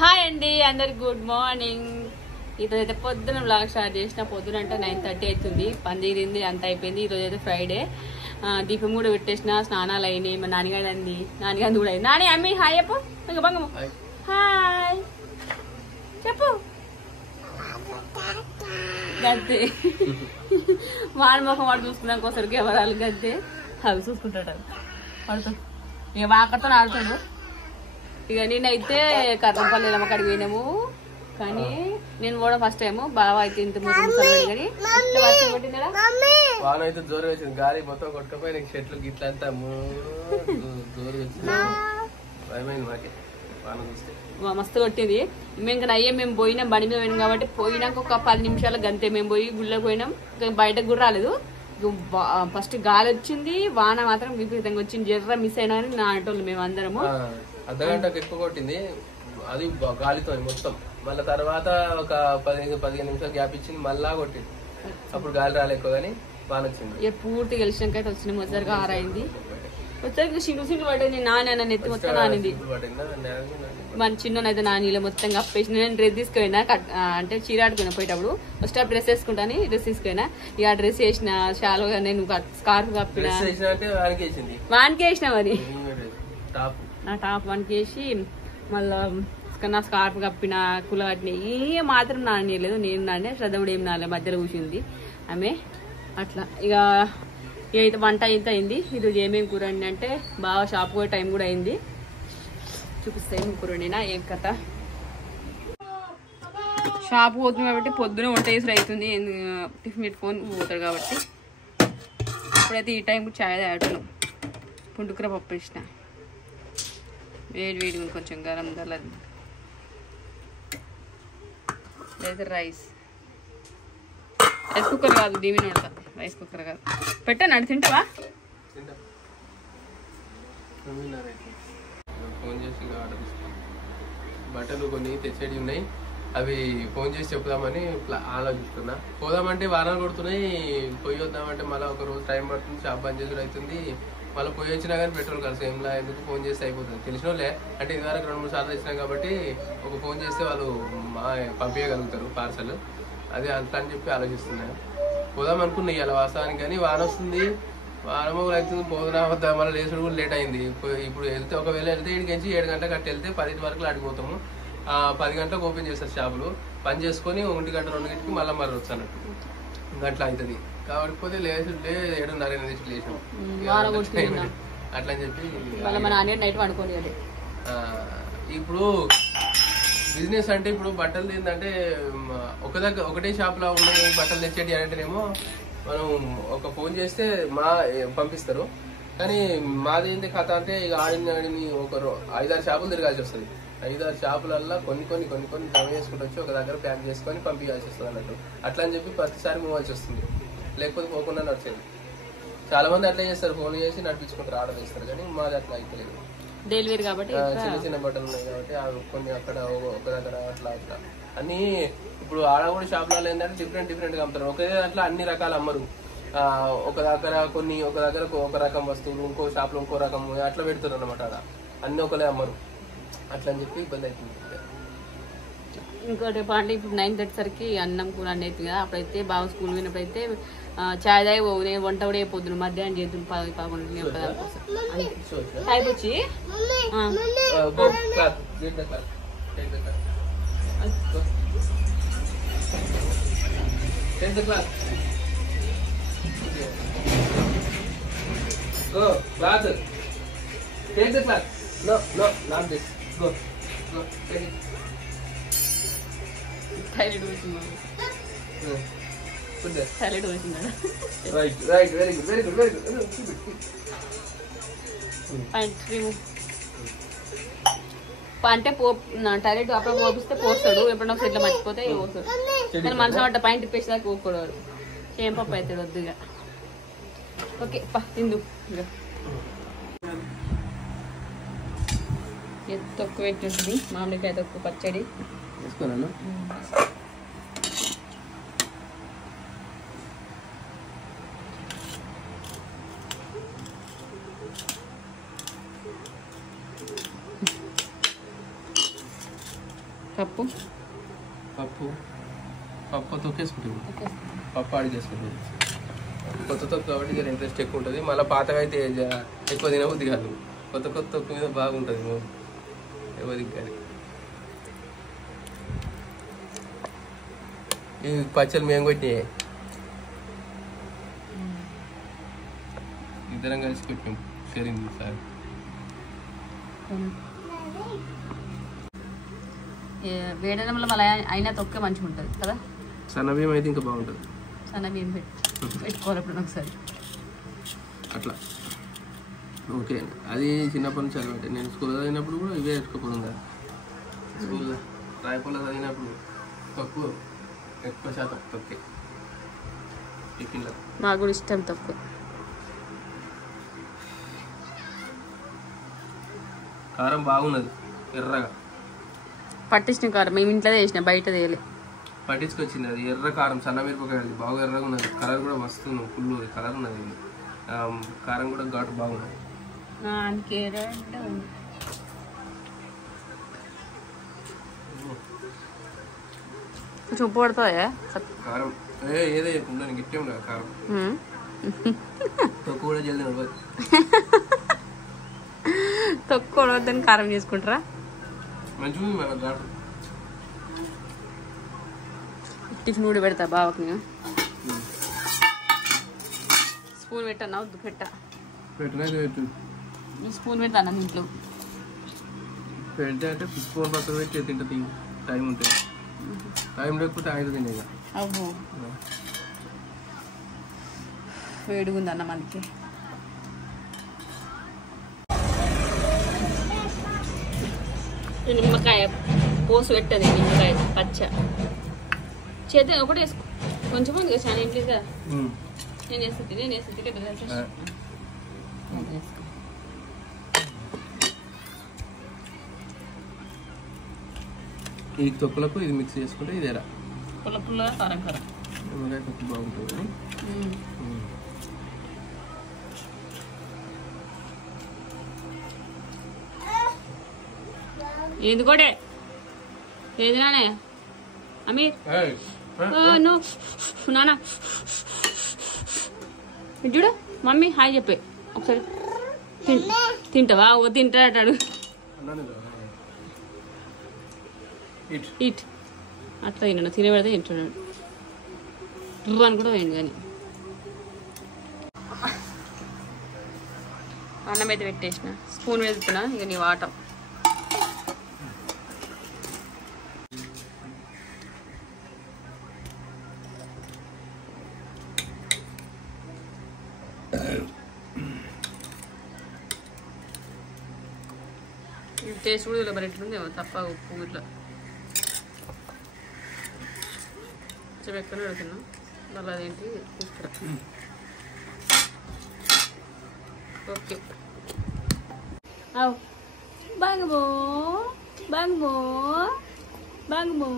Hi అండి అందరికి good morning. ఈరోజు అయితే పొద్దున బ్లాగ్ స్టార్ట్ చేసిన. పొద్దున అంటే 9:30 అవుతుంది. పని తీరింది, అంత అయిపోయింది. ఈరోజు అయితే ఫ్రైడే. దీపం కూడా పెట్టేసిన, స్నానాలు అయినాయి. మా నాన్నగారు అంది, నాన్నగారు కూడా అయింది. నాని అమ్మి హాయ్ చెప్పు. ఇంకా బంగమ్మ హాయ్ చెప్పు. గద్దే వాడి ముఖం వాడు చూసుకున్నాక ఒకసారి ఎవరాలు గద్దే అవి చూసుకుంటాడు. పడుతుంది ఇక వాకతో ఆడుతాడు. ఇక నేనైతే కర్రంపల్లి అమ్మకాడికి పోయినాము. కానీ నేను కూడా ఫస్ట్ టైం బాగా అయితే ఇంత వాన అయితే జోరు వచ్చింది. గాలి మొత్తం కొట్టుకపోయి చెట్లు గిట్ల అంతా జోరు వచ్చింది. భయమైంది మాకే వాన చూస్తే. మస్తు కొట్టింది. మేము పోయినాం, బండి మీద పోయినాం కాబట్టి పోయినాక ఒక 10 నిమిషాల గంతే మేము పోయి గుళ్ళకి పోయినాం. బయటకు కూడా రాలేదు. ఫస్ట్ గాలి వచ్చింది, వాన మాత్రం విపరీతంగా వచ్చింది. జర్ర మిస్ అయినా నా ఆటోళ్ళు మేము అందరము. అర్ధగంటకు ఎక్కువ కొట్టింది అది గాలితో మొత్తం. మళ్ళీ తర్వాత ఒక 15 నిమిషాలు గ్యాప్ ఇచ్చింది, మళ్ళా కొట్టింది. అప్పుడు గాలి రాలే ఎక్కువ కానీ వాన వచ్చింది. ఇక పూర్తి గెలిచినాక అయితే వచ్చినాము. వచ్చరికి 6 అయింది. వచ్చరికి చిన్న పడింది. నాన్న నెత్తి మొత్తం నానింది. మన చిన్ననైతే నానిలో మొత్తం కప్పేసి నేను డ్రెస్ తీసుకుపోయినా. అంటే చీర ఆడుకున్నా పోయేటప్పుడు ఫస్ట్ డ్రెస్ వేసుకుంటాను. డ్రెస్ తీసుకుపోయినా. ఇక ఆ డ్రెస్ వేసిన షాలుగా నేను స్కార్ఫ్ కప్పినా. వానికి వేసిన మరి నా టాప్ వానికి వేసి మళ్ళా నా స్కార్ఫ్ కప్పిన కుల కట్టిన. ఏ మాత్రం నానలేదు. నేను నానే శ్రద్ధముడు ఏం నాలే మధ్యలో కూర్చుంది ఆమె. అట్లా ఇక అయితే వంట అయితే అయింది. ఈరోజు ఏమేమి కూర అంటే బాగా షాప్ పోయే టైం కూడా అయింది. చూపిస్తాయి ఏం కూర వండినా ఏం కథ. షాప్ పోతుంది కాబట్టి పొద్దున వంట చేసి అవుతుంది. టిఫిన్ పెట్టుకొని పోతాడు కాబట్టి. ఇప్పుడైతే ఈ టైంకి చాయ్ తాగటం. పుండుకూర పప్పు వేసిన. వేడి కొంచెం గరం దలది. లేదా రైస్ కుక్కర్ కాదు, దీవిని వండుతా. రైస్ కుక్కర్ కాదు. పెట్టాను అది తింటావా? ఫోన్ చేసి బట్టలు కొన్ని తెచ్చేటి ఉన్నాయి. అవి ఫోన్ చేసి చెప్దామని ఆలోచిస్తున్నా. పోదామంటే వారాలు కొడుతున్నాయి. పోయి వద్దామంటే మళ్ళీ ఒక రోజు టైం పడుతుంది. షాప్ బంద్ చేసుడు అవుతుంది. మళ్ళీ పోయి వచ్చినా కానీ పెట్రోల్ ఖర్చు ఏంలా, ఎందుకు ఫోన్ చేస్తే అయిపోతుంది. తెలిసిన వాళ్ళే అంటే ఇదివరకు 2-3 సార్లు వచ్చినాం కాబట్టి ఒక ఫోన్ చేస్తే వాళ్ళు పంపించగలుగుతారు పార్సల్. అదే అంత అని చెప్పి ఆలోచిస్తున్నాను. పోదాం అనుకున్నాయి అలా వాస్తవానికి. కానీ వాన వస్తుంది, వానమో అవుతుంది. పోదా వద్దా మళ్ళీ లేసుడు కూడా లేట్ అయింది. ఇప్పుడు వెళ్తే ఒకవేళ వెళ్తే 7 గంటలకు అట్లా వెళ్తే 10 వరకు అడిగిపోతాము. 10 గంటలకు ఓపెన్ చేస్తారు షాపులు. పని చేసుకొని 1 గంట 2 గంటకి మళ్ళీ మరొచ్చు అన్నట్టు గంటలు అవుతుంది. కాబట్టి లేచుంటే 7:30 లేచాం అట్లా అని చెప్పి. ఇప్పుడు బిజినెస్ అంటే ఇప్పుడు బట్టలు ఏంటంటే ఒకటే షాప్ లో ఉన్నాయి బట్టలు తెచ్చేటి అంటేనేమో మనం ఒక ఫోన్ చేస్తే పంపిస్తారు. కానీ మాది ఏంటి కథ అంటే ఇక ఆడిని ఒక 5-6 షాపులు తిరగాల్సి వస్తుంది. 5-6 షాపులల్లో కొన్ని జమ చేసుకుంటూ వచ్చి ఒక దగ్గర ప్యాక్ చేసుకొని పంపించాల్సి వస్తుంది అన్నట్టు. అట్లా అని చెప్పి ప్రతిసారి పోవాల్సి వస్తుంది. లేకపోతే పోకుండా నడిచేది. చాలా మంది అట్లా చేస్తారు, ఫోన్ చేసి నడిపించుకుంటారు, ఆర్డర్ చేస్తారు. కానీ మాది అట్లా అయిపోలేదు. డెలివరీ కాబట్టి చిన్న బట్టలు ఉన్నాయి కాబట్టి కొన్ని అక్కడ ఒక దగ్గర అట్లా అన్ని. ఇప్పుడు ఆడ కూడా షాపులలో ఏంటంటే డిఫరెంట్ గా అమ్ముతారు. ఒకే దాంట్లో అన్ని రకాలు అమ్మరు. ఒక దగ్గర ఒక రకం వస్తువులు, ఇంకో షాప్ లో ఇంకో రకం అట్లా పెడతారు అనమాట. ఆడ అన్ని ఒకలే అమ్మరు. అట్లా అని చెప్పి ఇబ్బంది అవుతుంది. ఇంకోటి అంటే ఇప్పుడు 9:30 సరికి అన్నం కూర అన్నీ అవుతుంది కదా. అప్పుడైతే బాగా స్కూల్ పోయినప్పుడైతే చాయ్ దాయి నేను వంట కూడా అయిపోద్దును. మధ్యాహ్నం చేద్దాం 10-11 టైప్ వచ్చి థైలాండ్ వచ్చింది. అంటే టాయిలెట్ అప్పుడు పోపిస్తే పోస్తాడు. ఎప్పుడన్నా ఒకసారి ఇట్లా మర్చిపోతే పోస్తాడు. కానీ మనసు పడ్డ పైన తిప్పేసి దాకా పోకూడదు. ఏం పప్పు అవుతాడు వద్దుగా. ఓకే తిందు. తొక్కు పెట్టింది మామిడికాయ తొక్కు పచ్చడి. పప్పు పప్పు పప్పు తొక్కేసుకుంటుంది. పప్పు ఆడికేసుకుంటుంది. కొత్త తొక్కు కాబట్టి జర ఇంట్రెస్ట్ ఎక్కువ ఉంటుంది. మళ్ళీ పాతగా అయితే ఎక్కువ తినబుద్ధి కాదు. కొత్త తొక్కు మీద బాగుంటుంది ఎవరికి కానీ. ఈ పచ్చళ్ళు మేము కొట్టినాయి, ఇద్దరం కలిసి కొట్టాం. సరింది సార్ వేడనంలో మళ్ళీ అయినా తొక్కే మంచిగా ఉంటుంది కదా. సన్నబియ్యం అయితే ఇంకా బాగుంటుంది. సన్నబియ్యం పెట్టుకోవాలి ఇప్పుడు ఒకసారి అట్లా. ఓకే, అది చిన్నప్పటి నుంచి అలవాటు. నేను స్కూల్లో చదివినప్పుడు కూడా ఇవే వేసుకోపోతుంది కదా. స్కూల్లో రాయపూర్లో చదివినప్పుడు ఎక్కువ శాతం తొక్కే టిఫిన్లో. నాకు కూడా ఇష్టం తక్కువ. కారం బాగున్నది, ఎర్రగా పట్టించిన కారం మేము ఇంట్లో చేసిన, బయట తేలే. పట్టించుకొచ్చింది. అది ఎర్ర కారం, సన్న మిరపకాయలు బాగా ఎర్రగా ఉన్నది. కలర్ కూడా మస్తు ఫుల్ కలర్ ఉన్నది. కారం కూడా ఘాటు బాగున్నది. కొంచెం ఉప్పు పడుతుందా కారం? ఏదో ఉండదు, గిట్టే ఉండదు కారం. తొక్కు కూడా జల్దీ నడవదు. తక్కువ వద్దని కారం చేసుకుంటారా? మంచిగా ఉంది మన ఘాటు. టిఫిన్ కూడా పెడతా బావకి. స్పూన్ పెట్టన్నా? వద్దు పెట్టా. స్పూన్ పెడతాను ఇంట్లో. పెడితే అంటే స్పూన్ పక్కన పెట్టి తింటుంది. టైం ఉంటుంది. టైం లేకపోతే ఆయన తినే. అబ్బో వేడిగుంది అన్న మనకి. నిమ్మకాయ పోసు పెట్టదు, నిమ్మకాయ పచ్చ చేద్దాం. ఒకటి వేసుకో, కొంచెం ఉంది కదా, చాలా ఏం లేదు కదా. నేను వేస్తుంది ఈ తొక్కులకు ఇది మిక్స్ చేసుకుంటే ఇదేరా పుల్ల పుల్లగా కారం కారం నిమ్మకాయ తొక్కు బాగుంటుంది. ఏంది కూడా ఏది నానే అమీర్ నానా చూడు. మమ్మీ హాయ్ చెప్పే ఒకసారి. తింటావా? ఓ తింటాడు. ఇట్ అట్లా తిన్నాడు, తినబడితే తింటున్నాడు. నువ్వు అని కూడా వేయండి. కానీ అన్నం అయితే పెట్టేసిన, స్పూన్ వేస్తున్నా. ఇక నీ వాటం టేస్ట్ కూడా ఇలా మరి ఎట్లుందేమో తప్ప ఉప్పు ఇట్లా కొంచెం ఎక్కువనే పెడుతున్నా. మళ్ళీ అదేంటి తీసుకురా. ఓకే బాగుబో బాగుబో బాగుబో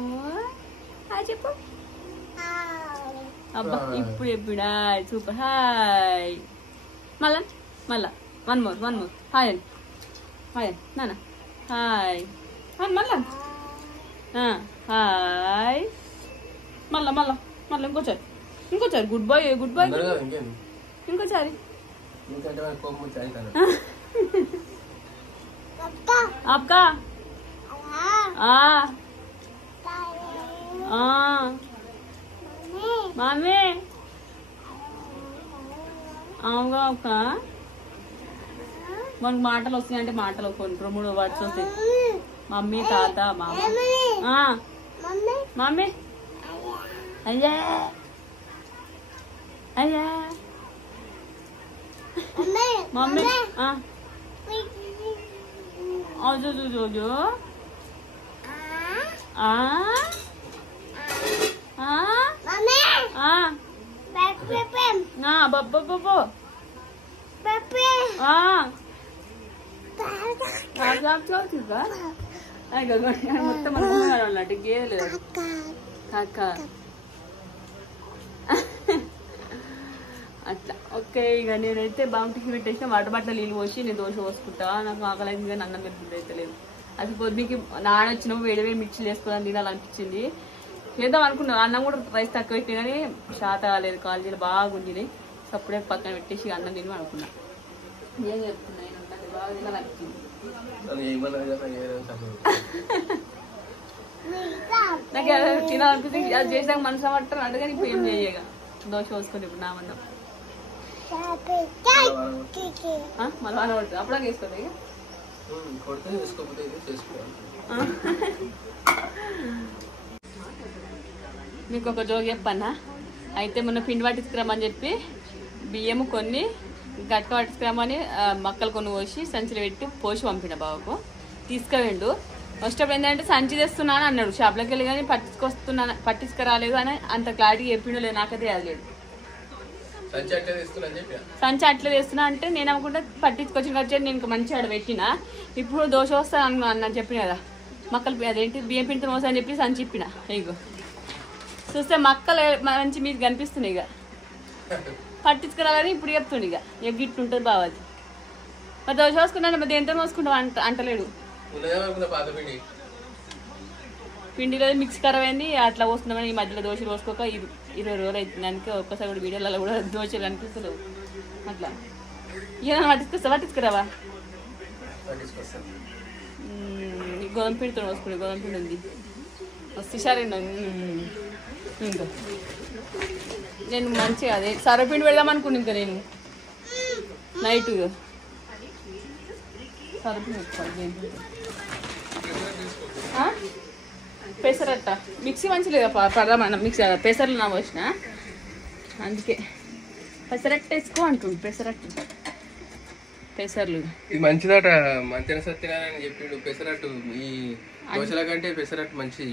చెప్పు. అబ్బా ఇప్పుడు ఎప్పుడా సూపర్. హాయ్ మళ్ళా మళ్ళా వన్ మోర్ హాయ్ అని. హాయ్ నాన్న. హాయ్ మళ్ళా హాయ్ మళ్ళా మళ్ళా మళ్ళీ ఇంకోసారి గుడ్ బాయ్ ఇంకోసారి. आपका मामे అవుగా అక్క మనకు మాటలు వస్తాయంటే మాటలు కొన్ని 2-3 వర్డ్స్ వస్తాయి. మమ్మీ తాత మామ మమ్మీ అయ్యా అయ్యా మమ్మీ जो మొత్తం అన్నట్టు గేదెలు కాక అట్లా. ఓకే, ఇక నేనైతే బాగుంటికి పెట్టేసిన వాటర్ బాటిల్ నీళ్ళు పోసి నేను దోశ పోసుకుంటా. నాకు ఆకలి అయింది కానీ అన్నం పెట్టుకుంటే అయితే లేదు. అది పొద్దుకి నాన్న వచ్చినప్పుడు వేడి వేడి మిర్చిలు వేసుకోవాలని తినాలనిపించింది. చేద్దాం అనుకున్నాను, అన్నం కూడా రైస్ తక్కువ పెట్టిన కానీ శాత కాలేదు, కాలేజీలు బాగా గుంజినాయి. సో అప్పుడే పక్కన పెట్టేసి అన్నం తిని అనుకున్నా. ఏం చెప్తున్నా బాగా తినాలనిపించింది. నాకు తినాలనిపిస్తే అది చేసాక మనసు పట్టారు అంటగాని ఇప్పుడు ఏం చేయగా దోశ పోసుకొని ఇప్పుడు నా మందం మళ్ళీ వాన పడుతుంది అప్పుడే వేసుకోండి ఇక. మీకు ఒక జోక్ చెప్పన్నా. అయితే మొన్న పిండి పట్టించుకురామని చెప్పి బియ్యము కొన్ని గట్క పట్టించుకురామని మక్కలు కొన్ని పోసి సంచిలో పెట్టి పోసి పంపిన బావకు. తీసుకువెండు ఫస్ట్ ఏంటంటే సంచి తెస్తున్నాను అన్నాడు షాప్లోకి వెళ్ళి, కానీ పట్టించుకురాలేదు అని అంత క్లారిటీ చెప్పిండు లేదు, నాకైతే అది లేదు. సంచి అట్లా తెస్తున్నా అంటే నేను అనుకుంటే పట్టించుకొచ్చిన వచ్చి నేను మంచిగా ఆడ పెట్టినా. ఇప్పుడు దోశ వస్తాను అన్న చెప్పిన కదా, మక్కలు అదేంటి బియ్యం పిండితో వస్తా అని చెప్పి సంచి ఇప్పిన. ఇగో చూస్తే మక్కలు మంచి మీకు కనిపిస్తున్నాయి. ఇక పట్టించుకురాలని ఇప్పుడు చెప్తుండే ఇక గిట్టుంటుంది బావాది. మరి దోశ పోసుకున్నాను మరి దేంతో మోసుకుంటాం అంటలేడు. పిండిలో మిక్స్ ఖరాబ్ అయింది అట్లా పోస్తున్నామని ఈ మధ్యలో దోశలు పోసుకోక 20 రోజులు అవుతుంది. అందుకే ఒక్కసారి కూడా వీడియోలలో కూడా దోశలు కనిపిస్తలేవు. అట్లా ఏమైనా పట్టించుకురావా? గోధుమ పిండితో పోసుకుంటే గోధుమ పిండి ఉంది సరే. ఇంకా నేను మంచిగా అదే సర్వపిండి పెడదాం అనుకున్నా. ఇంకా నేను నైట్ సర్వపిండి పెట్టుకోవాలి. పెసరట్ట మిక్సీ మంచి లేదా పడదామన్న మిక్సీ పెసర్లు నా వచ్చిన అందుకే పెసరట్టు వేసుకో అంటుండు. పెసర్లు ఇది మంచిదట, మంచి సత్యనారాయణ చెప్పిండు. పెసరట్టు ఈ దోశల కంటే పెసరట్టు మంచి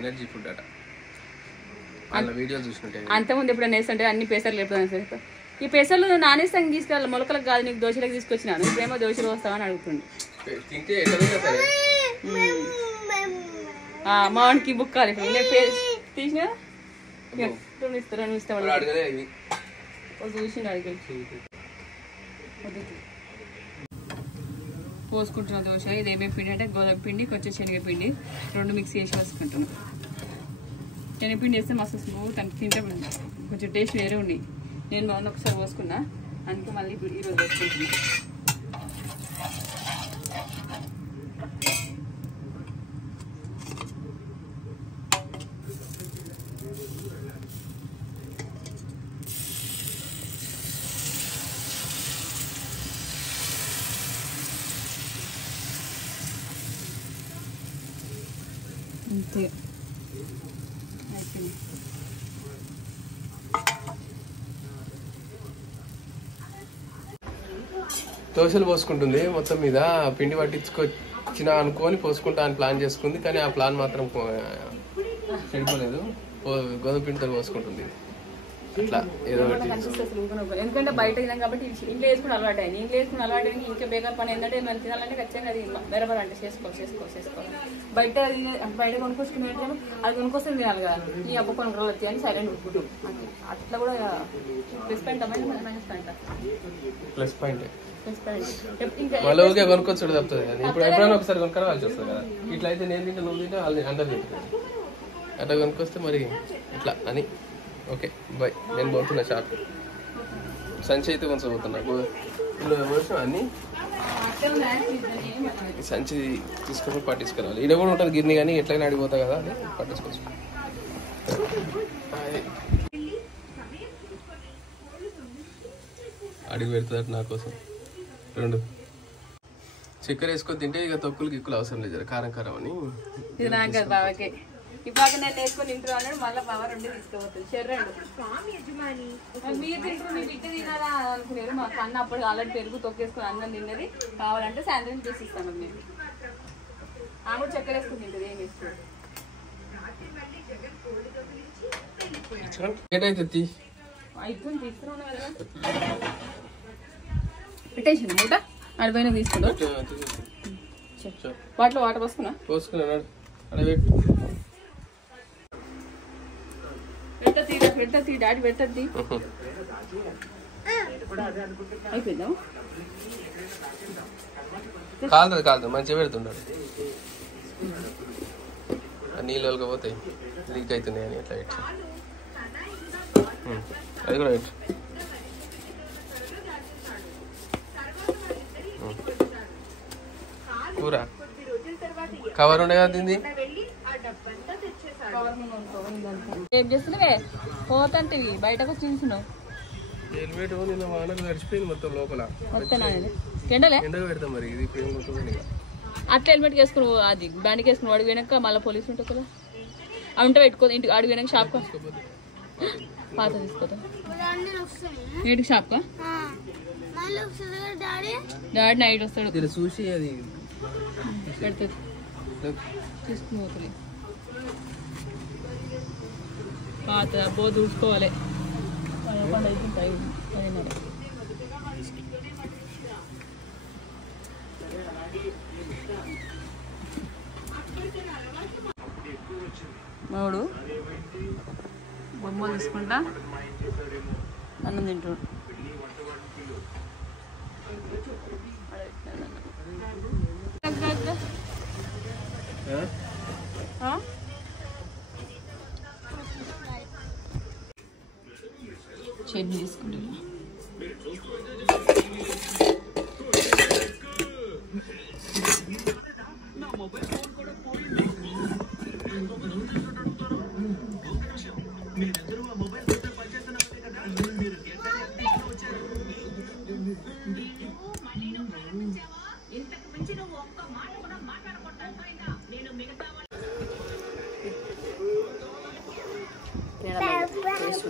ఎనర్జీ ఫుడ్ అట. వీడియో చూసుకుంటే అంతకుముందు ఎప్పుడైనా వేస్తుంటే అన్ని పెసర్లు ఎప్పుడైనా వేస్తా. ఈ పెసర్లు నానేస్తాను తీసుకెళ్ళాలి, మొలకలకు కాదు నీకు దోశలకు తీసుకొచ్చినాను. ఇప్పుడేమో దోశలు వస్తావని అడుగుతుంది. మావానికి బుక్కాలి తీసిన చూసిండు అడిగి పోసుకుంటున్న దోశ. ఇది ఏమేమి పిండి అంటే గోధుమ పిండి కొంచెం శనగపిండి 2 మిక్స్ చేసి వేసుకుంటున్నాం. శనగపిండి వేస్తే మస్తు స్మూత్ అని తింటే కొంచెం టేస్ట్ వేరే ఉన్నాయి. నేను మొన్న ఒకసారి పోసుకున్నా, అందుకే మళ్ళీ ఈరోజు వేసుకుంటున్నా. అంతే దోశలు పోసుకుంటుంది. మొత్తం మీద పిండి పట్టించుకొచ్చిన అనుకోని పోసుకుంటా అని ప్లాన్ చేసుకుంది, కానీ ఆ ప్లాన్ మాత్రం చెడిపోలేదు. గోధుమ పిండితో పోసుకుంటుంది. అట్లా ఏదో ఎందుకంటే బయట తినాం కాబట్టి ఇంట్లో వేసుకుని అలవాటు అయింది. ఇంట్లో వేసుకుని అలవాటు అయింది. ఇంకా బేకర్ పని ఏంటంటే మనం తినాలంటే ఖచ్చితంగా అది బెరబర్ అంటే చేసుకోవాలి. బయట కొనుక్కొచ్చుకునే అది కొనుక్కొస్తే తినాలి కదా, ఈ అబ్బ కొన్ని రోజులు వచ్చాయి అని సైలెంట్ ఉట్టుకుంటాం. అట్లా కూడా ప్లస్ పాయింట్ ప్లస్ పాయింట్ మళ్ళీ ఊరికే కొనుక్కొచ్చుడు తప్పుతుంది కదా. ఇప్పుడు ఎప్పుడైనా ఒకసారి కొనుక్కోవాల్సి వస్తుంది కదా. ఇట్లా అయితే నేను తింటే నువ్వు తింటే వాళ్ళు అందరు తింటారు. అట్లా కొనుక్కొస్తే మరి ఇట్లా అని. ఓకే బాయ్, నేను పోతున్నా షాప్. సంచి అయితే కొంచెం పోతున్నా వర్షం అన్ని సంచి తీసుకొని పట్టించుకోవాలి. ఈడ కూడా ఉంటుంది గిర్ని, కానీ ఎట్లయినా అడిగిపోతా కదా అని పట్టించుకోవచ్చు. అడిగి పెడుతుంది నా కోసం 2 చక్కెర వేసుకొని తింటే ఇక తొక్కులు గిక్కులు అవసరం లేదు, కారం కారం అని. ఇది నాకు కదా బాబాకి ఇవాళ నేను వేసుకొని తింటారు అన్నాడు. మళ్ళీ బాబా 2 తీసుకోబోతుంది. చెర్రండు మీరు తింటారు, మీ బిడ్డ తినాలా అనుకునేది. మా కన్న అప్పుడు ఆల్రెడీ పెరుగు తొక్కేసుకుని అన్నం తిన్నది. కావాలంటే సాయంత్రం చేసి ఇస్తాను నేను. ఆమె కూడా చక్కెర వేసుకుని తింటుంది, ఏం వేసుకో అవుతుంది. తీసుకున్నాను కదా పెట్టేసింది మూట అడిపోయినా తీసుకుంటా. వాటిలో వాటర్ పోసుకున్నాడు పెట్ట తీ డాడీ పెట్టద్ది. అయిపోయిందా కాదు మంచిగా పెడుతున్నాడు నీళ్ళు పోతాయి లీక్ అవుతున్నాయి అని అట్లా పెట్టు అది కూడా పెట్టు కూర కవర్ ఉండే కదా తింది ఏం చేస్తున్నావే పోతంటివి బయటకు చూస్తున్నావు హెల్మెట్ నిన్న వానకు తడిచిపోయింది మొత్తం లోపల ఎండలే ఎండగా పెడతాం మరి ఇది ఇప్పుడు ఏం కొట్టుకుంది అట్లా హెల్మెట్ వేసుకుని అది బండికి వేసుకుని అడుగు పోయినాక మళ్ళీ పోలీసులు ఉంటావు కదా అవి ఉంటే పెట్టుకో ఇంటికి అడుగు పోయినాక షాప్కా పాత తీసుకోతా ఇంటికి షాప్కా డాడీ నైట్ వస్తాడు చూసి అది పెడుతుంది తీసుకుని పోతుంది పాత అబ్బో దూసుకోవాలి మూడు బొమ్మలు తీసుకుంటా అన్నం తింటాడు చట్నీ తీసుకుంటున్నా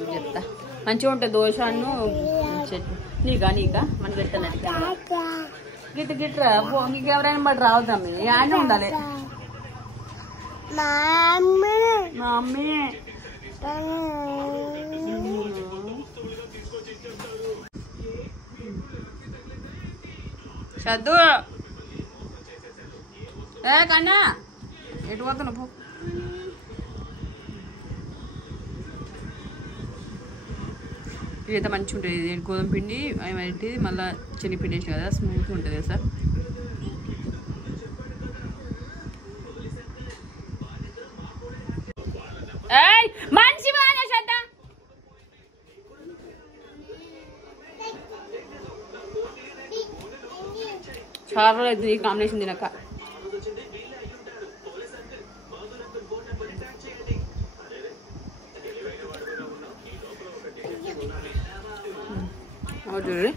చెప్తా మంచిగా ఉంటుంది దోశ అన్ను చట్నీ నీకా మన పెట్టాను గిట్ట గిట్రా నీకు ఎవరైనా బట్టి రావద్దాం యాడ్ ఉండాలి మా అమ్మే చద్దు ఏ కన్నా ఎటు పోతున్నావు ఇదైతే మంచిగా ఉంటుంది గోధుమ పిండి ఏమైతే మళ్ళీ శనగపిండి వేసిన కదా స్మూత్గా ఉంటుంది సార్ మంచి చాలా రోజులు ఈ కాంబినేషన్ తినక చూడండి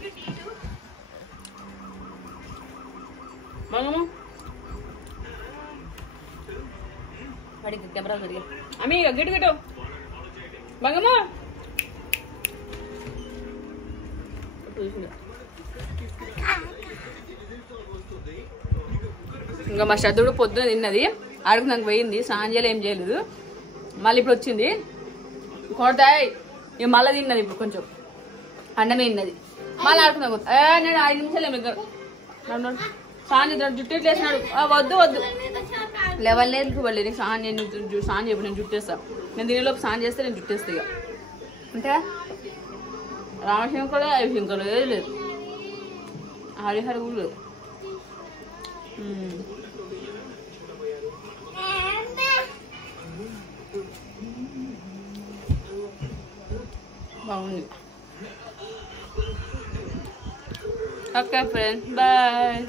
వాడికి కెమెరా సరిగా అమ్మి గిట్టు గిట్టు బంగమ్మ ఇంకా మా శ్రద్ధుడు పొద్దున తిన్నది అడుగు నాకు పోయింది సాంజలు ఏం చేయలేదు మళ్ళీ ఇప్పుడు వచ్చింది కొడతాయి ఇక మళ్ళీ తిన్నది ఇప్పుడు కొంచెం అన్నమే తిన్నది మళ్ళీ ఆడుకున్నా నేను 5 నిమిషాలు ఏమి సాంజ జుట్టు ఇట్లా వేసినాడు వద్దు లేవలేదు వాళ్ళు నీకు సాంజ్ సాంజ్ చెప్పి నేను జుట్టేస్తాను నేను దీనిలోపు సాంజ్ చేస్తే నేను జుట్టేస్తా ఇక అంటే రామశంకర్ హరిశంకర్ ఏది లేదు హరిహర కూడా లేదు బాగుంది ఓకే ఫ్రెండ్స్ బాయ్